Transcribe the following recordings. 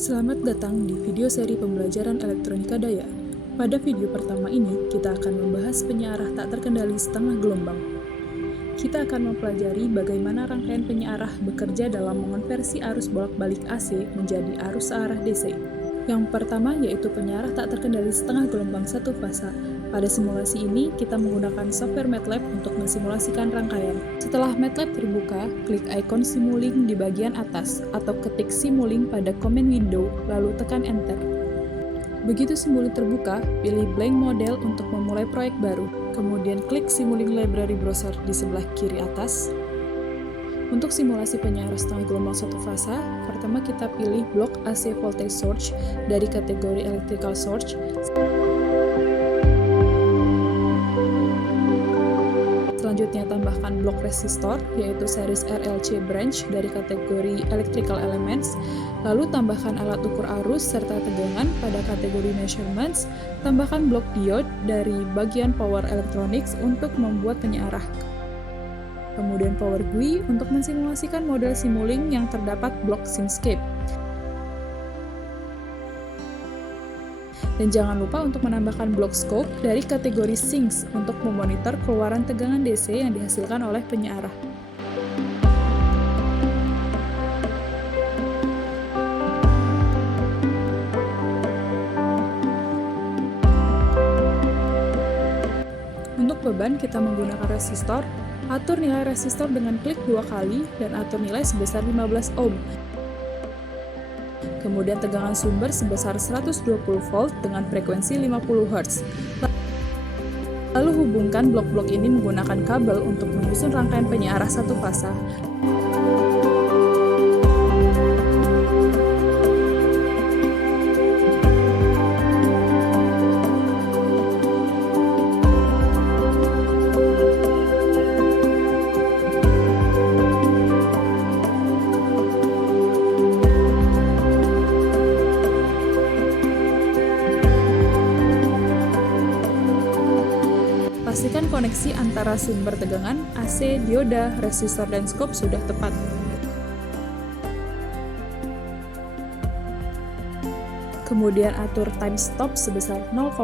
Selamat datang di video seri pembelajaran elektronika daya. Pada video pertama ini, kita akan membahas penyearah tak terkendali setengah gelombang. Kita akan mempelajari bagaimana rangkaian penyearah bekerja dalam mengonversi arus bolak-balik AC menjadi arus searah DC. Yang pertama yaitu penyearah tak terkendali setengah gelombang satu fasa. Pada simulasi ini, kita menggunakan software MATLAB untuk mensimulasikan rangkaian. Setelah MATLAB terbuka, klik ikon Simulink di bagian atas, atau ketik Simulink pada command window, lalu tekan Enter. Begitu Simulink terbuka, pilih Blank Model untuk memulai proyek baru. Kemudian klik Simulink Library Browser di sebelah kiri atas. Untuk simulasi penyearah setengah gelombang satu fasa, pertama kita pilih blok AC Voltage Source dari kategori Electrical Source. Selanjutnya tambahkan blok resistor, yaitu series RLC branch dari kategori Electrical Elements, lalu tambahkan alat ukur arus serta tegangan pada kategori Measurements, tambahkan blok diode dari bagian Power Electronics untuk membuat penyearah. Kemudian Power GUI untuk mensimulasikan model Simulink yang terdapat blok Syncscape. Dan jangan lupa untuk menambahkan blok scope dari kategori Syncs untuk memonitor keluaran tegangan DC yang dihasilkan oleh penyearah. Untuk beban, kita menggunakan resistor. Atur nilai resistor dengan klik 2 kali dan atur nilai sebesar 15 ohm. Kemudian tegangan sumber sebesar 120 volt dengan frekuensi 50 Hz. Lalu hubungkan blok-blok ini menggunakan kabel untuk menyusun rangkaian penyearah satu fasa. Pastikan koneksi antara sumber tegangan, AC, dioda, resistor, dan scope sudah tepat. Kemudian atur time stop sebesar 0,04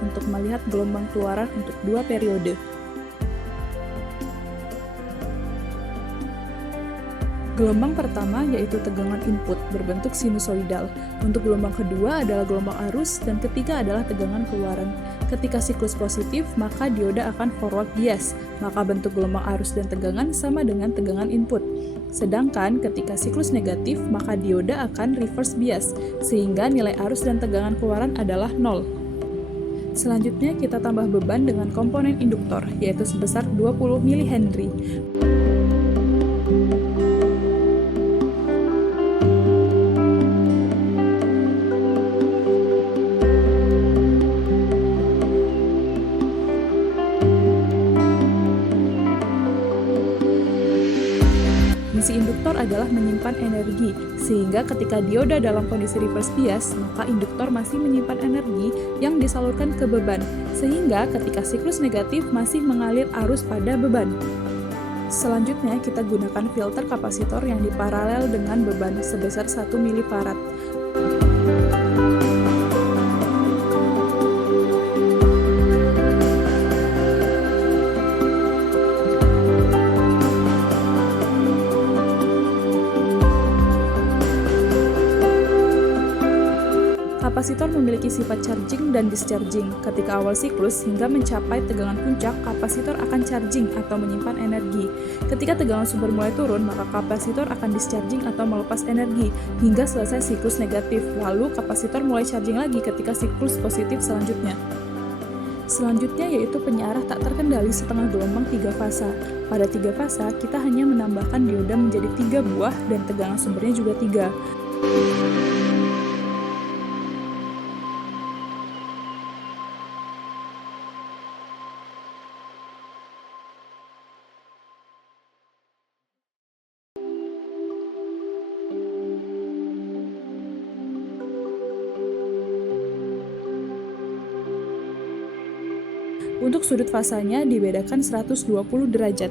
untuk melihat gelombang keluaran untuk 2 periode. Gelombang pertama yaitu tegangan input berbentuk sinusoidal. Untuk gelombang kedua adalah gelombang arus dan ketiga adalah tegangan keluaran. Ketika siklus positif, maka dioda akan forward bias, maka bentuk gelombang arus dan tegangan sama dengan tegangan input. Sedangkan ketika siklus negatif, maka dioda akan reverse bias, sehingga nilai arus dan tegangan keluaran adalah 0. Selanjutnya kita tambah beban dengan komponen induktor, yaitu sebesar 20 mH. Fungsi induktor adalah menyimpan energi, sehingga ketika dioda dalam kondisi reverse bias, maka induktor masih menyimpan energi yang disalurkan ke beban, sehingga ketika siklus negatif masih mengalir arus pada beban. Selanjutnya, kita gunakan filter kapasitor yang diparalel dengan beban sebesar 1 mF. Kapasitor memiliki sifat charging dan discharging. Ketika awal siklus hingga mencapai tegangan puncak, kapasitor akan charging atau menyimpan energi. Ketika tegangan sumber mulai turun, maka kapasitor akan discharging atau melepas energi hingga selesai siklus negatif. Lalu kapasitor mulai charging lagi ketika siklus positif selanjutnya. Selanjutnya yaitu penyearah tak terkendali setengah gelombang 3 fasa. Pada 3 fasa, kita hanya menambahkan dioda menjadi 3 buah dan tegangan sumbernya juga 3. Untuk sudut fasanya dibedakan 120 derajat.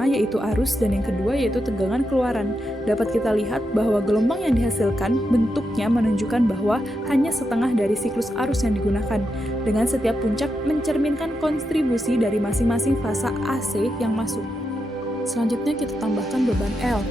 pertama yaitu arus dan yang kedua yaitu tegangan keluaran. Dapat kita lihat bahwa gelombang yang dihasilkan bentuknya menunjukkan bahwa hanya setengah dari siklus arus yang digunakan, dengan setiap puncak mencerminkan kontribusi dari masing-masing fasa AC yang masuk. Selanjutnya kita tambahkan beban L.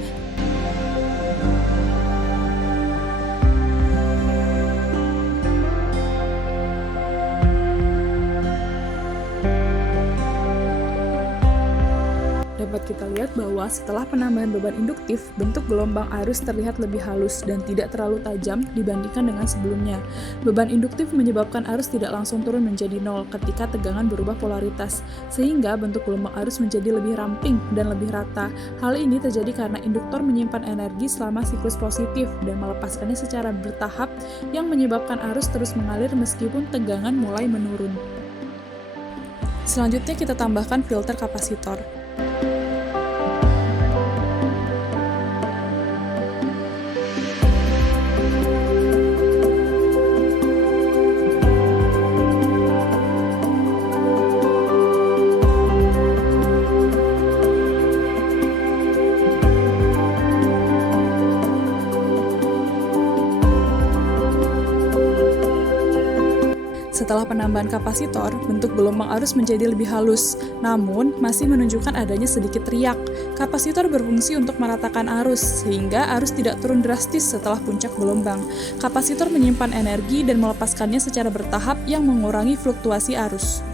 Dapat kita lihat bahwa setelah penambahan beban induktif, bentuk gelombang arus terlihat lebih halus dan tidak terlalu tajam dibandingkan dengan sebelumnya. Beban induktif menyebabkan arus tidak langsung turun menjadi nol ketika tegangan berubah polaritas, sehingga bentuk gelombang arus menjadi lebih ramping dan lebih rata. Hal ini terjadi karena induktor menyimpan energi selama siklus positif dan melepaskannya secara bertahap yang menyebabkan arus terus mengalir meskipun tegangan mulai menurun. Selanjutnya kita tambahkan filter kapasitor. Setelah penambahan kapasitor, bentuk gelombang arus menjadi lebih halus, namun masih menunjukkan adanya sedikit riak. Kapasitor berfungsi untuk meratakan arus, sehingga arus tidak turun drastis setelah puncak gelombang. Kapasitor menyimpan energi dan melepaskannya secara bertahap yang mengurangi fluktuasi arus.